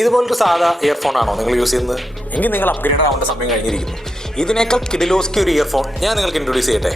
ഇതുപോലൊരു സാധാ ഇയർഫോൺ ആണോ നിങ്ങൾ യൂസ് ചെയ്യുന്നത്? എങ്കിൽ നിങ്ങൾ അപ്ഗ്രേഡ് ആവേണ്ട സമയം കഴിഞ്ഞിരിക്കുന്നു. ഇതിനേക്കാൾ കിഡിലോസ്കി ഒരു ഇയർഫോൺ ഞാൻ നിങ്ങൾക്ക് ഇൻട്രൊഡ്യൂസ് ചെയ്യട്ടെ.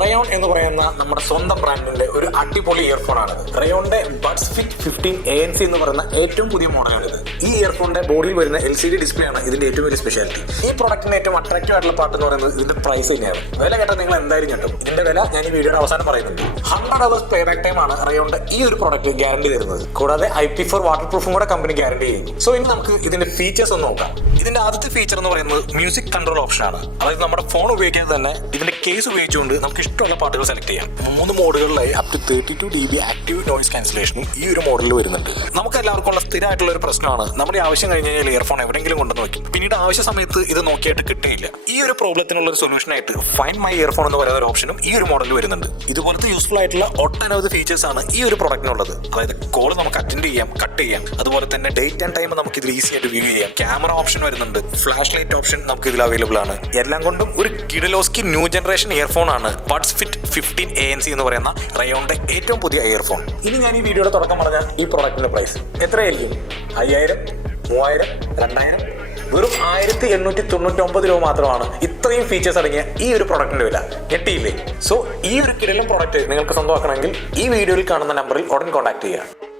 റയോൺ എന്ന് പറയുന്ന നമ്മുടെ സ്വന്തം ബ്രാൻഡിന്റെ ഒരു അടിപൊളി ഇയർഫോൺ ആണിത്. റയോണിന്റെ ബഡ്സ് ഫിറ്റ് 15 ANC എന്ന് പറയുന്ന ഏറ്റവും പുതിയ മോഡലാണിത്. ഈ ഇയർഫോണിന്റെ ബോഡിയിൽ വരുന്ന LCD ഡിസ്പ്ലേ ആണ് ഇതിന്റെ ഏറ്റവും വലിയ സ്പെഷ്യാലിറ്റി. ഈ പ്രോഡക്റ്റിന്റെ ഏറ്റവും അട്രാക്റ്റീവ് ആയിട്ടുള്ള പാർട്ട് എന്ന് പറയുന്നത് ഇതിന്റെ പ്രൈസ് തന്നെയാണ്. വില കേട്ടാൽ നിങ്ങൾ എന്തായാലും ഞെട്ടും. ഇതിന്റെ വില ഞാൻ ഈ വീഡിയോയുടെ അവസാനം പറയുന്നുണ്ട്. $100 പേ ബാക്ക് ടൈം ആണ് റയോണിന്റെ ഈ ഒരു പ്രോഡക്റ്റ് ഗ്യാരണ്ടി തരുന്നത്. കൂടാതെ IP4 വാട്ടർ പ്രൂഫും കൂടെ കമ്പനി ഗ്യാരണ്ടി ചെയ്യും. സോ ഇനി നമുക്ക് ഇതിന്റെ ഫീച്ചേഴ്സ് ഒന്ന് നോക്കാം. ഇതിന്റെ ആദ്യത്തെ ഫീച്ചർ എന്ന് പറയുന്നത് മ്യൂസിക് കൺട്രോൾ ഓപ്ഷൻ ആണ്. അതായത് നമ്മുടെ ഫോൺ ഉപയോഗിക്കാതെ തന്നെ ഇതിന്റെ കേസ് ഉപയോഗിച്ചുകൊണ്ട് നമുക്ക് ഇഷ്ടമുള്ള പാട്ടുകൾ സെലക്ട് ചെയ്യാം. 3 മോഡുകളിലായി up to 32 dB active noise ക്യാൻസലേഷനും ഈ ഒരു മോഡലിൽ വരുന്നുണ്ട്. നമുക്ക് എല്ലാവർക്കും ഉള്ള സ്ഥിരമായിട്ടുള്ള ഒരു പ്രശ്നമാണ് നമ്മുടെ ആവശ്യം കഴിഞ്ഞ് കഴിഞ്ഞാൽ ഇയർഫോൺ എവിടെയെങ്കിലും കൊണ്ടുവന്ന് വെക്കും, പിന്നീട് ആവശ്യ സമയത്ത് ഇത് നോക്കിയിട്ട് കിട്ടിയില്ല. ഈ ഒരു പ്രോബ്ലത്തിനുള്ള ഒരു സൊല്യൂഷനായിട്ട് ഫൈൻഡ് മൈ ഇയർഫോൺ എന്ന് പറയുന്ന ഒരു ഓപ്ഷനും ഈ ഒരു മോഡലിൽ വരുന്നുണ്ട്. ഇതുപോലത്തെ യൂസ്ഫുൾ ആയിട്ടുള്ള ഒട്ടനവധി ഫീച്ചേഴ്സ് ആണ് ഈ ഒരു പ്രോഡക്റ്റിനുള്ളത്. അതായത് കോൾ നമുക്ക് അറ്റൻഡ് ചെയ്യാം, കട്ട് ചെയ്യാം, അതുപോലെ തന്നെ ഡേറ്റ് ആൻഡ് ടൈം നമുക്ക് ഇതിൽ ഈസി ആയിട്ട് വ്യൂ ചെയ്യാം. ക്യാമറ ഓപ്ഷൻ വരുന്നുണ്ട്, ഫ്ലാഷ് ലൈറ്റ് ഓപ്ഷൻ നമുക്ക് ഇതിൽ അവൈലബിൾ ആണ്. എല്ലാം കൊണ്ടും ഒരു കിഡിലോസ്കി ന്യൂ ജനറേഷൻ ഇയർഫോൺ ആണ് ബഡ്സ് ഫിറ്റ് 15 ANC എന്ന് പറയുന്ന റയോണിന്റെ ഏറ്റവും പുതിയ ഇയർഫോൺ. ഇനി ഞാൻ ഈ വീഡിയോയുടെ തുടക്കം പറഞ്ഞ ഈ പ്രോഡക്റ്റിന്റെ പ്രൈസ് എത്രയായിരിക്കും? 5000, 3000, 2000, വെറും 1899 രൂപ മാത്രമാണ് ഇത്രയും ഫീച്ചേഴ്സ് അടങ്ങിയ ഈ ഒരു പ്രോഡക്റ്റിന്റെ വില. ഞെട്ടിയില്ലേ? സോ ഈ ഒരു കിടിലൻ പ്രോഡക്റ്റ് നിങ്ങൾക്ക് സ്വന്തമാക്കണമെങ്കിൽ ഈ വീഡിയോയിൽ കാണുന്ന നമ്പറിൽ ഉടൻ കോൺടാക്ട് ചെയ്യുക.